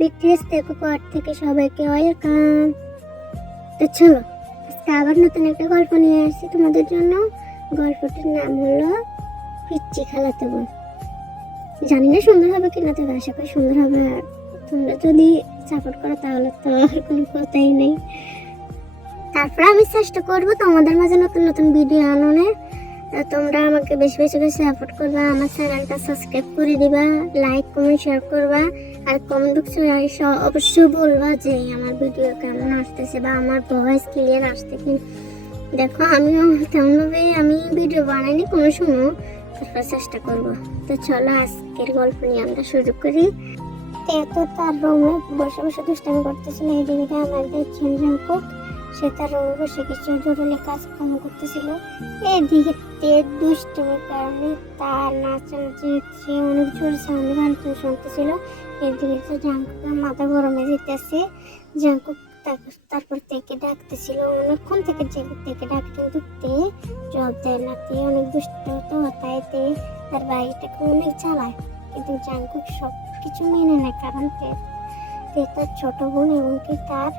BTS থেকে quart থেকে সবাইকে ওয়েলকাম। তো চলো আজকে আবার নতুন একটা গল্প নিয়ে আসছি তোমাদের জন্য। গল্পটির নাম হলো পিচ্চি খালাতো বোন। জানি না সুন্দর হবে কিনা, তবে আশা করি সুন্দর হবে। আর তোমরা যদি সাপোর্ট করো তাহলে তো আর কোনো কথাই নেই। তারপর আমি চেষ্টা করবো তোমাদের মাঝে নতুন নতুন ভিডিও আনানোর। তোমরা আমাকে বেশি বেশি করে সাপোর্ট করবা, আমার চ্যানেলটা সাবস্ক্রাইব করে দিবা, লাইক কমেন্ট শেয়ার করবা। আর কমেন্ট বক্সে অবশ্যই বলবা যে আমার ভিডিও কেমন আসতেছে বা আমার ভয়েস ক্লিয়ার আসছে কি। দেখো আমিও তেমনভাবে আমি ভিডিও বানাইনি কোনো সময়, তারপর চেষ্টা করবো। তো চলো আজকের গল্প নিয়ে আমরা শুরু করি। তো তার রুমে বসে বসে দুষ্টামি করতেছিল। এইদিকে আমাদের ঝিমঝামকুক সে তার রুমে বসে কিছু জরুরি কাজকর্ম করতেছিল। এদিকে দুষ্টুমির কারণে তার নাচানাচি সে অনেক জোরে সাউন্ডে গান শুনতেছিল। এদিকে তো জাঙ্কুকের মাথা গরমে যেতেছে। জাঙ্কুক তারপর তেকে ডাকতেছিল অনেকক্ষণ থেকে, তেকে ডাকে কিন্তু তে জবাব দেয় না। তে অনেক দুষ্ট তো, তাই তে তার বাড়িটাকে অনেক চালায়, কিন্তু জাঙ্কুক সব কিছু মেনে নেয়। কারণ তে তার ছোট বোন এবং কি তার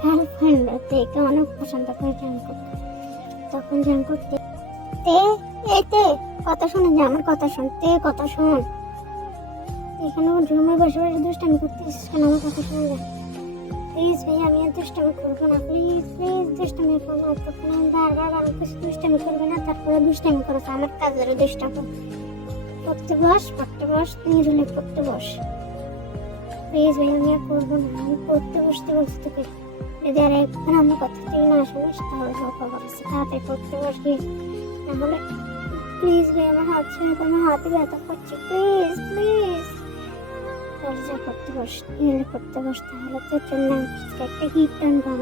গার্লফ্রেন্ড তেকে অনেক পছন্দ করে জাঙ্কুক। তখন জাঙ্কুক তে কথা শুনে যে আমার কথা শোন, তে কথা শোন, এখানে রুমে বসে বসে দুষ্টামি করতেছিস কেন? আমার কথা শুনে যা প্লিজ। ভাই আমি আর দুষ্টামি করবো না, প্লিজ প্লিজ দুষ্টামি করবো না। তখন আমি বারবার আমাকে দুষ্টামি করবে না, তারপরে দুষ্টামি করেছে আমার কাজেরও দুষ্টামি। পড়তে বস নিরুলে পড়তে বস প্লিজ। ভাই আমি আর করবো না, আমি পড়তে বসতে বলছি তোকে। যদি আর একবার আমার কথা তুই না শুনিস তাহলে সব খবর আছে। তাড়াতাড়ি পড়তে বসবি, নাহলে প্লিজ ভাই আমার হাত ছেড়ে দে, আমার হাতে ব্যথা করছে, প্লিজ প্লিজ। যা পড়তে বস, নিরুলে পড়তে বস। তাহলে তোর জন্য একটা গিফট আনবো।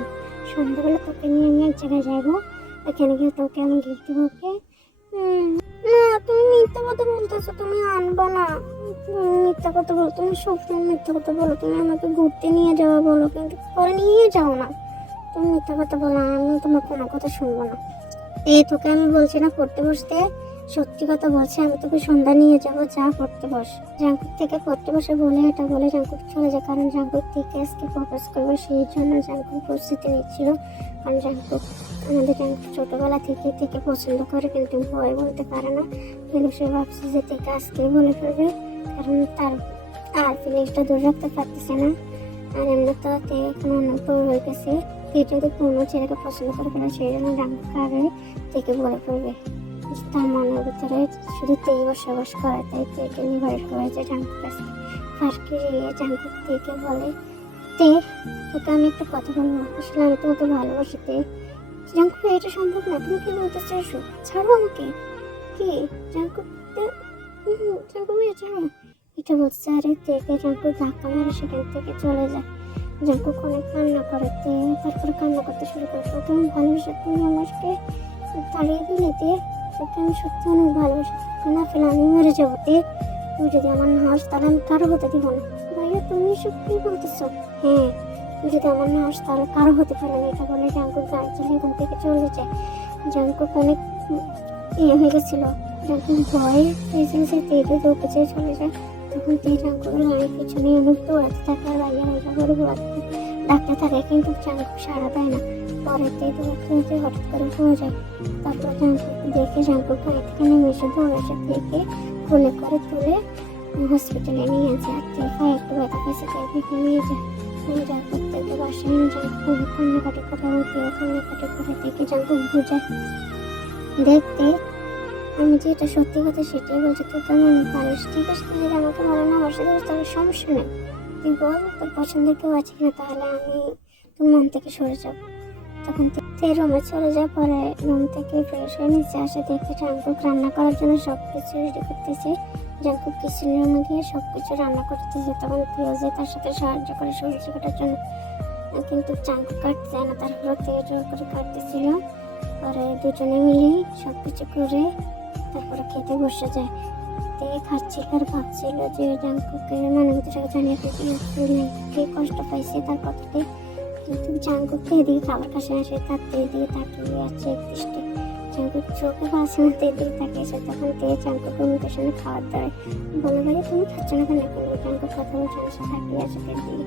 সন্ধ্যাবেলা তোকে নিয়ে আমি এক জায়গায় যাবো, ওখানে গিয়ে তোকে আমি গিফট দেবো। ওকে? না তুমি মিথ্যা কথা বলতেছো, তুমি আনবা না। তুমি মিথ্যা কথা বলো, তুমি সবসময় মিথ্যা কথা বলো। তুমি আমাকে ঘুরতে নিয়ে যাওয়া বলো, কিন্তু পরে নিয়ে যাও না। তুমি মিথ্যা কথা বলো, আমি তোমার কোনো কথা শুনবো না। তোকে আমি বলছি না পড়তে বসতে, সত্যি কথা বলছি। আমি তোকে সন্ধ্যা নিয়ে যাবো, যা পড়তে বস। জাঙ্কুক থেকে পড়তে বসে বলে এটা বলে জাঙ্কুক চলে যায়। কারণ জাঙ্কুক থেকে আজকে প্রপোজ করবে, সেই জন্য জাঙ্কুক প্রস্তুতি নিচ্ছিল। কারণ জাঙ্কুক আমাদের জাঙ্কুক ছোটবেলা থেকে পছন্দ করে, কিন্তু ভয় বলতে পারে না। কিন্তু সে ভাবছে যে থেকে আজকে বলে ফেলবে, কারণ তার আর ফিলিংসটা দূর রাখতে পারতেছে না। আর এমনি তো এখন অনেক বড় হয়ে গেছে। যদি কোনো ছেলেকে পছন্দ করে ফেলে, সেই জন্য জাঙ্কুক আগে থেকে বলে ফেলবে। তার মনের ভিতরে শুধু তেই বসবাস করে, তাই তেকে নির্ভর করেছে জাঙ্কুক কাছে। ফার্স্টে জাঙ্কুক তেকে বলে, তোকে আমি একটা কথা বলবো, আসলে আমি তোমাকে ভালোবাসি। জাঙ্কুক এটা সম্ভব না, তুমি কি বলতে চাইছো? ছাড়ো আমাকে। কি জাঙ্কুক? ছাড়ো এটা বলছে। আরে তেকে জাঙ্কুক ধাক্কা মেরে সেখান থেকে চলে যায়। জাঙ্কুক অনেক কান্না করে, তারপরে কান্না করতে শুরু করে, তোকে আমি ভালোবাসি, তুমি আমাকে তাড়িয়ে দিলে। তোকে আমি সত্যি অনেক ভালোবাসি, না ফেলে আমি মরে যাবো। তুই যদি আমার না হস তাহলে আমি কারো হতে দিব না। ভাইয়া তুমি সত্যি বলতেছো? হ্যাঁ, তুই যদি আমার না হস তাহলে কারো হতে পারে না। এটা বলে জাঙ্কুক গাড়ি চলে এখান থেকে চলে যায়। জাঙ্কুক অনেক হয়ে গেছিল, জাঙ্কুক ভয়ে তেতে দৌড়ে চেয়ে চলে যায়। তখন জাঙ্কুকের গাড়ির পিছনে অনেক দৌড়াতে থাকে, আর ভাইয়া করে ডাকতে থাকে, কিন্তু জাঙ্কুক সাড়া দেয় না। পরে দৌড়াতে হঠাৎ করে পড়ে যায়। তারপর জাঙ্কুক দেখে জাঙ্কুক গাড়ি থেকে নেমে এসে দৌড়াতে থেকে কোলে করে তুলে হসপিটালে নিয়ে যায়। একটু ব্যথা পেয়েছে, তাই নিয়ে যায়। যার প্রত্যেকটা বাসায় জাঙ্কুক কান্নাকাটি করে, কান্নাকাটি করে দেখে জাঙ্কুক বুঝায়, দেখতে আমি যেটা সত্যি কথা সেটাই বলছি, তুই তো মনে পারিস। ঠিক আছে, তুই যদি আমাকে মনে না বসে দিস তাহলে সমস্যা নেই। তুই বল তোর পছন্দের কেউ আছে কিনা, তাহলে আমি তোর মন থেকে সরে যাবো। তখন তুই রুমে চলে যায়। পরে রুম থেকে ফ্রেশ হয়ে নিচে আসে, দেখে জাঙ্কুক রান্না করার জন্য সবকিছু রেডি করতেছে। জাঙ্কুক কিচেন রুমে গিয়ে সবকিছু রান্না করতেছে। তখন তুইও যে তার সাথে সাহায্য করে সবজি কাটার জন্য, কিন্তু জাঙ্কুক কাটতে যায় না, তারপরে তুই জোর করে কাটতেছিল। পরে দুজনে মিলে সবকিছু করে তারপরে খেতে বসে যায়। খাচ্ছিল আর ভাবছিল যে জাঙ্কুকের মনের ভিতরে জানিয়ে কে কষ্ট পাইছে তার কথাতে। কিন্তু জাঙ্কুককে এদিকে খাবার কাছে আসে, তার এদিকে তাকিয়ে আছে দৃষ্টি। জাঙ্কুক চোখে ভাসে না তে দিকে তাকিয়ে আছে। তখন তে জাঙ্কুকের মুখের সামনে খাবার দেয়, বলে ভাইয়া তুমি খাচ্ছ না কেন? কিন্তু জাঙ্কুক কথা বলছে না, সে তাকিয়ে আছে তের দিকে,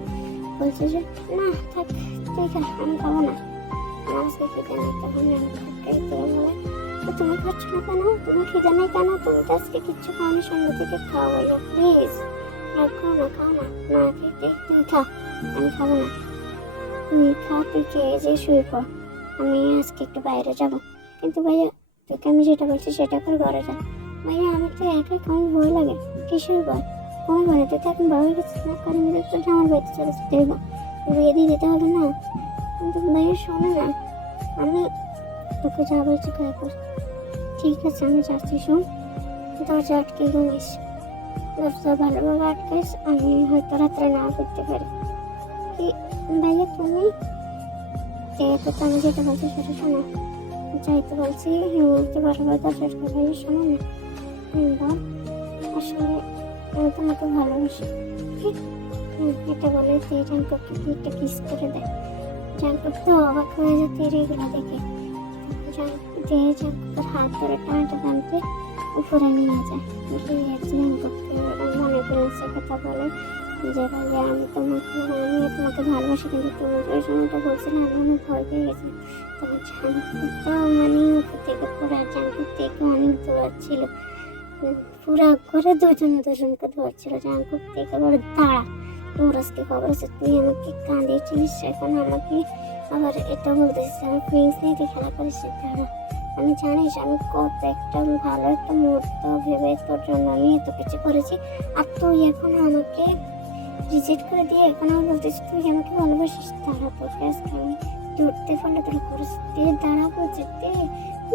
বলছে যে না থাক তুই খা, আমি খাবো না, আমার আজকে খিদে নেই। তখন জাঙ্কুককে তে বলে তুমি খাচ্ছ না কেন? তুমি খিদে নেই কেন? তুমি তো আজকে কিচ্ছু খাওনি, সন্ধ্যা থেকে খাও ভাইয়া প্লিজ, রাগ করো না, খাও না, না খেতে তুই খা, আমি খাবো না, তুই খা, তুই খেয়ে যে শুয়ে পড়, আমি আজকে একটু বাইরে যাব। কিন্তু ভাইয়া তোকে আমি যেটা বলছি সেটা করে ঘরে যা। ভাইয়া আমি তো একাই কেমন ভয় লাগে। কিসের ভয়? কোনো ভয় নেই, তুই তো এখন বড় হয়ে গেছিস না, কারণ তো আমার বাড়িতে চলে দেবো, বিয়ে দিয়ে দিতে হবে না। কিন্তু ভাইয়া শোনো না, আমি তোকে যা বলছি তাই কর। ঠিক আছে আমি যাচ্ছি, শোন দরজা আটকে ঘুমিস, দরজা ভালোভাবে আটকাইস, আমি হয়তো রাত্রে না করতে পারি। কি ভাইয়া তুমি যেহেতু তো আমি যেটা বলছি সেটা শোনো, যাইতে বলছি তো ভালোভাবে দরজা আটকে ভাইয়া শোনো না। বল আসলে আমি তোমাকে ভালোবাসি। এটা বলে তুই জাঙ্কুককে একটা কিস করে দেয়। জাঙ্কুক তো অবাক হয়ে যায় তের এগুলো দেখে, জাঙ্কুকের হাত ধরে টানতে টানতে উপরে নিয়ে যায়, গিয়ে জাঙ্কুককে মনে করে সে কথা বলে যে ভাইয়া আমি তোমাকে ভালোবাসি, কিন্তু তুমি ওই সময়টা বলছিলে আমি অনেক ভয় পেয়ে গেছি। তখন জাঙ্কুক তো মানে উপর থেকে পুরো জাঙ্কুক থেকে অনেক দৌড়াচ্ছিল, পুরা করে দুজনকে ধরছিল। জাঙ্কুক থেকে বলে দাঁড়া, তোর আজকে খবর আছে, তুই আমাকে কাঁদিয়েছিলিস, এখন আমাকে আবার এটা বলতেছিস আমি ফিলিংস নিয়ে খেলা করিস। দাঁড়া, আমি জানিস আমি কত একটা ভালো একটা মুহূর্ত ভেবে তোর জন্য আমি এত কিছু করেছি, আর তুই এখন আমাকে রিজেক্ট করে দিয়ে এখন আমি বলতেছি তুই আমাকে ভালোবাসিস। দাঁড়া, তোকে আজকে আমি দৌড়তে পারলে তোর পরিস্থিতি দাঁড়া বলছে তে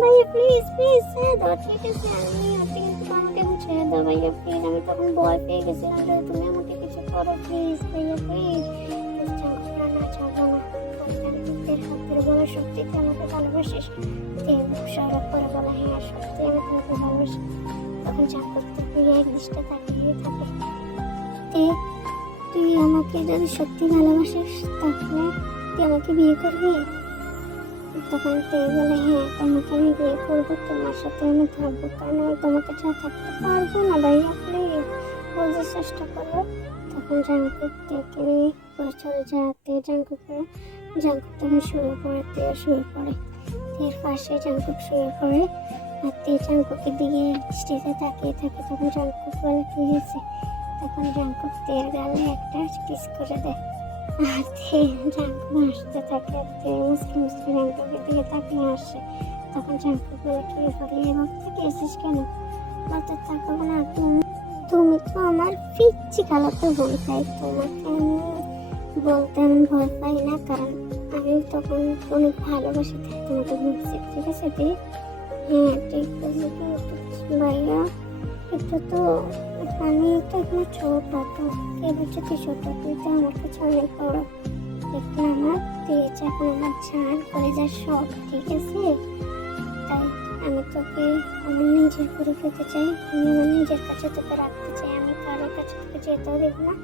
ভাইয়া প্লিজ প্লিজ ছেড়ে দাও, ঠিক আছে আমি আপনি কিন্তু আমাকে ছেড়ে দাও ভাইয়া প্লিজ, আমি তখন ভয় পেয়ে গেছিলাম, তুমি আমাকে কিছু করো প্লিজ ভাইয়া প্লিজ। না যাবো না, জাঙ্কুকের হাতের বলা সত্যি তুই আমাকে ভালোবাসিস? তে সরব করে বলা হ্যাঁ সত্যি আমি তোমাকে ভালোবাসি। তখন জাঙ্কুক তুই এক দৃষ্টি তাকিয়ে থাকে, তে তুই আমাকে যদি সত্যি ভালোবাসিস তাহলে তুই আমাকে বিয়ে করবি? তখন তে বলে হ্যাঁ তোমাকে আমি বিয়ে করবো, তোমার সাথে আমি থাকবো, কারণ আমি তোমাকে ছাড়া থাকতে পারবো না ভাইয়া প্লিজ, বোঝার চেষ্টা করো। তখন জাঙ্কুক তেকে নিয়ে চলে যাতে জাঙ্কুক তখন শুয়ে পড়ে, তে শুয়ে পড়ে, তের পাশে জাঙ্কুক শুয়ে পড়ে, আর তে জাঙ্কুকের দিকে দৃষ্টিতে তাকিয়ে থাকে। তখন জাঙ্কুক বলে কি হয়েছে? তখন জাঙ্কুক তের গালে একটা কিস করে দেয়, আর তে জাঙ্কুক হাসতে থাকে, তে মুসকি মুসকি জাঙ্কুকের দিকে তাকিয়ে আসে। তখন জাঙ্কুক বলে কি বলে এবার থেকে এসেছিস কেন? বলতে তাকাবো না, তুমি তো আমার পিচ্ছি খালাতো বোন, তাই তোমাকে আমি বলতে আমি ভয় পাই না, কারণ আমি তখন অনেক ভালোবাসি, তাই তোমাকে বলছি, ঠিক আছে তে? হ্যাঁ ঠিক আছে, কিন্তু ভাইয়া এটা তো আমি তো এখন ছোট, তো কে বলছে তুই ছোট? তুই তো আমার কাছে অনেক বড়, একটু আমার তেজ এখন আমার ছাড় করে যা সব, ঠিক আছে? তাই আমি তোকে আমার নিজের করে পেতে চাই, আমি আমার নিজের কাছে তোকে রাখতে চাই, আমি কারোর কাছে তোকে যেতেও দেবো না,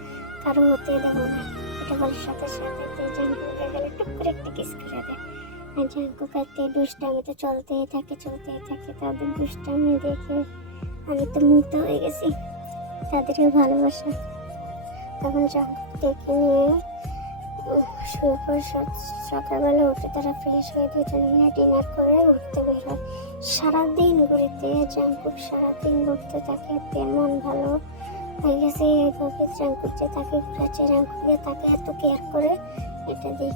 কারো হতে দেবো না। এটা বলার সাথে সাথে তে জাঙ্কুকের গেলে টুক করে একটা কিস করে দেয়। আর জাঙ্কুক আর তে দুষ্টামি তো চলতেই থাকে। তাদের দুষ্টামি দেখে আমি তো মুগ্ধ হয়ে গেছি, তাদেরও ভালোবাসা। তখন জাঙ্কুক তেকে নিয়ে শুয়ে পড়ে, সকালবেলা উঠে তারা ফ্রেশ হয়ে দুজনে মিলে ডিনার করে ঘুরতে বের হয়। সারাদিন ঘুরতে জাঙ্কুক সারাদিন ঘুরতে থাকে, তে মন ভালো হয়ে গেছে এইভাবে। জাঙ্কুক যে তাকে ঘুরাচ্ছে, জাঙ্কুক যে তাকে এত কেয়ার করে, এটা দেখ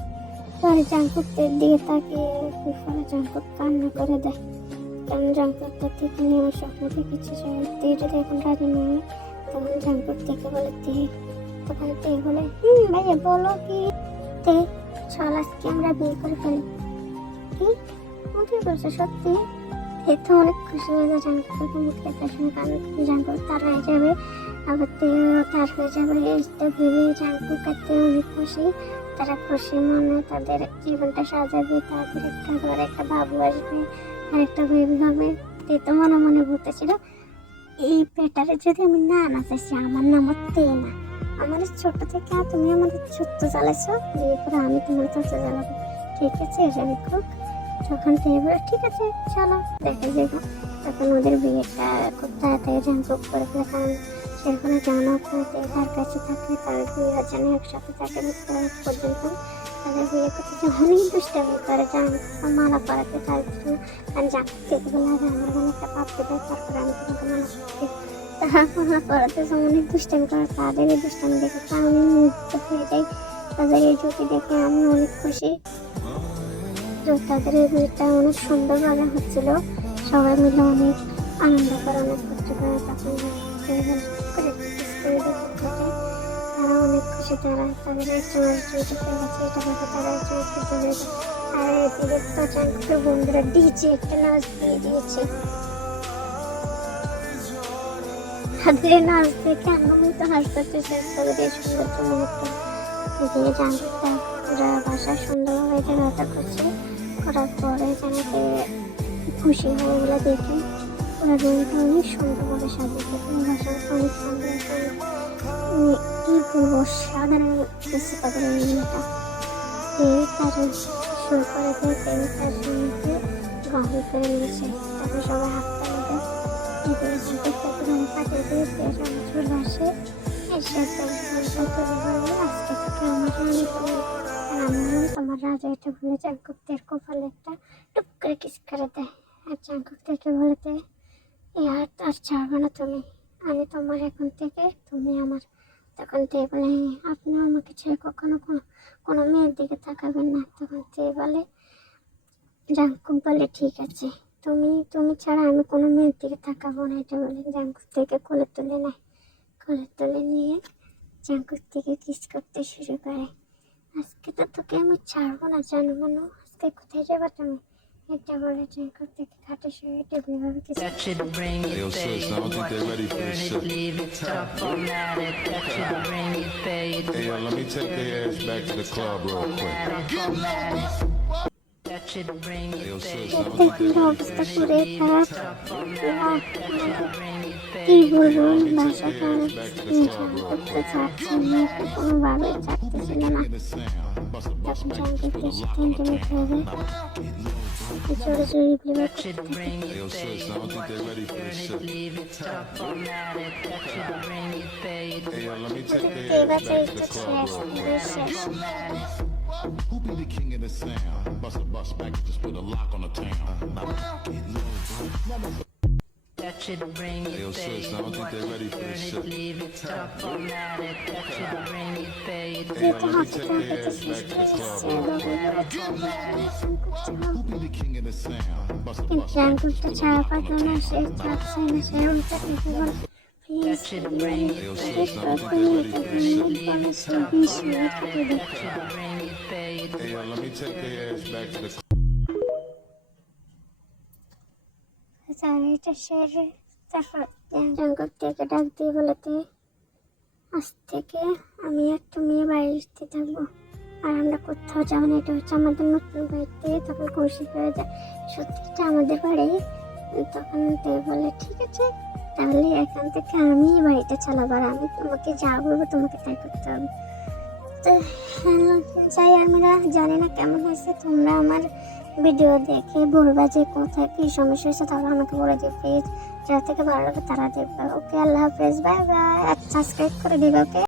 পরে জাঙ্কুক তের দিকে তাকিয়ে পরে জাঙ্কুক কান্না করে দেয়, কারণ জাঙ্কুক তার থেকে নেওয়ার স্বপ্ন দেখেছে, তে যদি এখন রাজি না হয় তখন জাঙ্কুক থেকে বলে তে, তখন তে বলে ভাইয়া বলো কি? তে চল আজকে আমরা বিয়ে করে ফেলি। কি মুখে করছে সত্যি? তে তো অনেক খুশি হয়ে যায় জাঙ্কুকের মুখে কথা শুনে, কারণ জাঙ্কুক তার হয়ে যাবে, আবার তেও তার হয়ে যাবে, এটা ভেবে জাঙ্কুক আর তে অনেক খুশি। তারা খুশি মনে তাদের জীবনটা সাজাবে, তাদের একটা ঘরে একটা বাবু আসবে আর একটা বেবি হবে। তে তো মনে মনে বলতেছিল এই পেটারে যদি আমি না নাচাইছি, আমার নাম তে না, আমার ছোট থেকে তুমি আমাদের ছোট্ট চালাইছো, বিয়ে করে আমি তোমার কাছে জ্বালাবো, ঠিক আছে জাঙ্কুক? তখন তে বলে ঠিক আছে চলো দেখে যাবো। তখন ওদের বিয়েটা খুব তাড়াতাড়ি জাঙ্কুক করে ফেলে, কারণ সেখানে জনপ্রিয়তা তার কাছে থাকে, তার 2 জন একসাথে থাকে মৃত্যু পর্যন্ত। তাদের বিয়ে করতে যে অনেক দুষ্টামি করে, মালা পরাতে তার জন্য, কারণ জাঙ্কুক থেকে বলে আগে আমার মনে একটা পাপ্পি দেয়, তারপরে আমি তোমাকে মালা করতে, তারা মালা পরাতে অনেক দুষ্টামি করে। তাদের এই দুষ্টামি দেখে তো আমি মুগ্ধ হয়ে যাই, তাদের এই জুটি দেখে আমি অনেক খুশি। তো তাদের এই বিয়েটা অনেক সুন্দরভাবে হচ্ছিল, সবাই মিলে অনেক আনন্দ করে, অনেক কষ্ট করে। তখন তারা অনেক খুশি, তারা তাদের একজন জুটি পেয়ে গেছে, এটা দেখে তারা একজন চলে যায়। আর এদিকে তো জাঙ্কুকের বন্ধুরা ডিজে একটা নাচ দিয়ে দিয়েছে, তাদের এই নাচ দেখে আমি তো হাসতে শেষ করে দিয়ে সৌন্দর্য মুহূর্ত। এদিকে জাঙ্কুকটা পুরা ভাষা সুন্দরভাবে ব্যবহার করছে, করার পরে জানাতে খুশি হয়ে এগুলো দেখে পুরো রুমটা অনেক সুন্দরভাবে সাজিয়েছে, পুরো ভাষাটা অনেক সুন্দর। কি বলবো, সাধারণ কিছু তাদের এই মেয়েটা তার শুরু করে দিয়ে তার সঙ্গে গ্রহণ করে নিয়েছে। তারপর সবাই হাত তালিতে পাঠিয়ে দিয়েছে, চলে আসে, এসে তৈরি করলে আজকে থেকে আমার রানী তুমি। আর আমি তোমার রাজা এটা বলে জাঙ্কুকদের কপালে একটা টুক করে কিস করে দেয়, আর জাঙ্কুকদেরকে বলে দেয় আর আর ছাড়বে না তুমি, আমি তোমার এখন থেকে, তুমি আমার। তখন তে বলে আপনি আমাকে ছেড়ে কখনো কোনো মেয়ের দিকে তাকাবেন না। তখন তে বলে, জাঙ্কুক বলে ঠিক আছে, তুমি ছাড়া আমি কোনো মেয়ের দিকে তাকাবো না, এটা বলে জাঙ্কুক থেকে কোলে তুলে নেয়। কোলে তুলে নিয়ে জাঙ্কুক থেকে কিস করতে শুরু করে। আজকে তো তোকে আমি ছাড়বো না জানো মানো, আজকে কোথায় যাবা তুমি, এটা বলে জাঙ্কুক থেকে খাটে শুয়ে টেবিলভাবে kiss That should bring it, pay it, watch it, turn it, leave it, stop, format it. That should bring it, pay it, Hey, yo, let me take their ass back to the club real quick. format it. That should bring Hey, yo, it, pay sis, it, I don't think they're ready for অবস্থা this করে shit. খারাপ। stop, format it. That should bring it, কি pay it. বলবো, Let me take বাসা their ass খারাপ, back to the club real করতে quick. চাচ্ছে না, কোনোভাবে চাচ্ছিল না। In the sound, bust a bus তখন back, just জাঙ্কুকের put a সাথে lock on the ইন্টিমেট হয়ে town. যায়, চোরে চোরে প্লেবার That করতে should থাকে। bring Hey, yo, it, pay sis, I it, don't think watch they're it, ready for turn this it, shit. leave it, stop, format it. That should bring it, pay it, Hey, yo, let me take ওদের their এবার ass back to একটু the club শেষ, real quick. পুরো শেষ। format it. Who be the king of the sound? Bust a bus back, just put a lock on the town. That should bring Hey, yo, it, pay sis, I it, don't think watch they're it, ready for turn this it, shit. leave it, stop, format it. That should bring it, pay it. Hey, yo, যেহেতু let me হাসিতে take their হাসিতে ass শেষ back to the করে club এসছে, real quick. Who be the king of the sound? Bust a কিন্তু bus back, just জাঙ্কুকটা put a ছাড়া lock on the পারলো না, town. সে চাচ্ছে না, সে উল্টা থেকে বলে please That should bring Hey, yo, it, sis, pay I it, don't think they're ready for this shit. বলে সে 20 মিনিট কেটে দেয়। that should bring it, pay it. Hey, yo, let me take their ass back to the এটা সেরে তারপর Jungkook থেকে ডাক দিয়ে বলেতে আজ থেকে আমি একটা মেয়ে বাড়িতে থাকবো, আর আমরা কোথাও যাবো না, এটা হচ্ছে আমাদের নতুন বাড়িতে। তখন খুশি হয়ে যায়, সত্যিটা আমাদের বাড়ি। তখন তে বলে ঠিক আছে, তাহলে এখান থেকে আমি বাড়িটা চালাবো, আর আমি তোমাকে যা বলবো তোমাকে তাই করতে হবে। তো যাই, আমরা জানি না কেমন হয়েছে, তোমরা আমার ভিডিও দেখে বলবা যে কোথায় কি সমস্যা হয়েছে, তাহলে আমাকে বলে দিও প্লিজ, যারা থেকে ভালো লাগে তারা দেখবে। ওকে, আল্লাহ হাফেজ, বাই বাই, আর সাবস্ক্রাইব করে দিবে। ওকে।